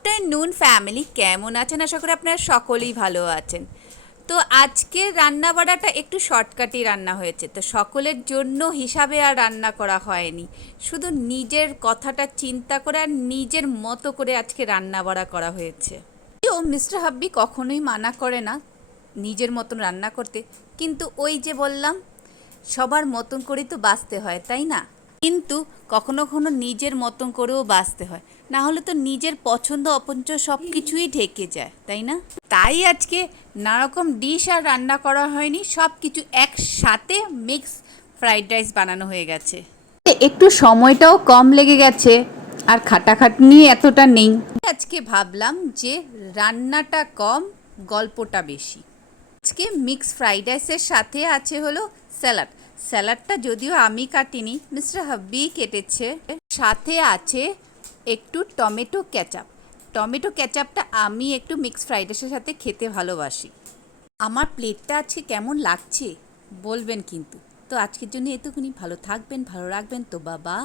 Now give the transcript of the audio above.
Afternoon family, কেমন আছেন? আশা করি আপনারা সকলেই ভালো আছেন। তো আজকে রান্না বাড়াটা একটু শর্টকাটই রান্না হয়েছে, তো সকলের জন্য হিসাবে আর রান্না করা হয়নি, শুধু নিজের কথাটা চিন্তা করে আর নিজের মতো করে আজকে রান্না বাড়া করা হয়েছে। তো মিস্টার হাব্বি কখনোই মানা করে না নিজের মতন রান্না করতে, কিন্তু ওই যে বললাম, সবার মতন করেই তো বাঁচতে হয়, তাই না? কিন্তু কখনো কখনো নিজের মতন করেও বাঁচতে হয়, না হলে তো নিজের পছন্দ অপছন্দ সব কিছুই ঢেকে যায়, তাই না? তাই আজকে নানারকম ডিশ আর রান্না করা হয়নি, সব কিছু একসাথে মিক্স ফ্রাইড রাইস বানানো হয়ে গেছে। একটু সময়টাও কম লেগে গেছে আর খাটাখাটনি এতটা নেই। আজকে ভাবলাম যে রান্নাটা কম, গল্পটা বেশি। আজকে মিক্স ফ্রাইড রাইসের সাথে আছে হলো স্যালাড। স্যালাডটা যদিও আমি কাটিনি, মিস্টার হাব্বি কেটেছে। সাথে আছে একটু টমেটো কেচাপ। টমেটো কেচাপটা আমি একটু মিক্স ফ্রাইড রাইসের সাথে খেতে ভালোবাসি। আমার প্লেটটা আজকে কেমন লাগছে বলবেন কিন্তু। তো আজকের জন্য এতক্ষণই, ভালো থাকবেন, ভালো রাখবেন, তো বাবা।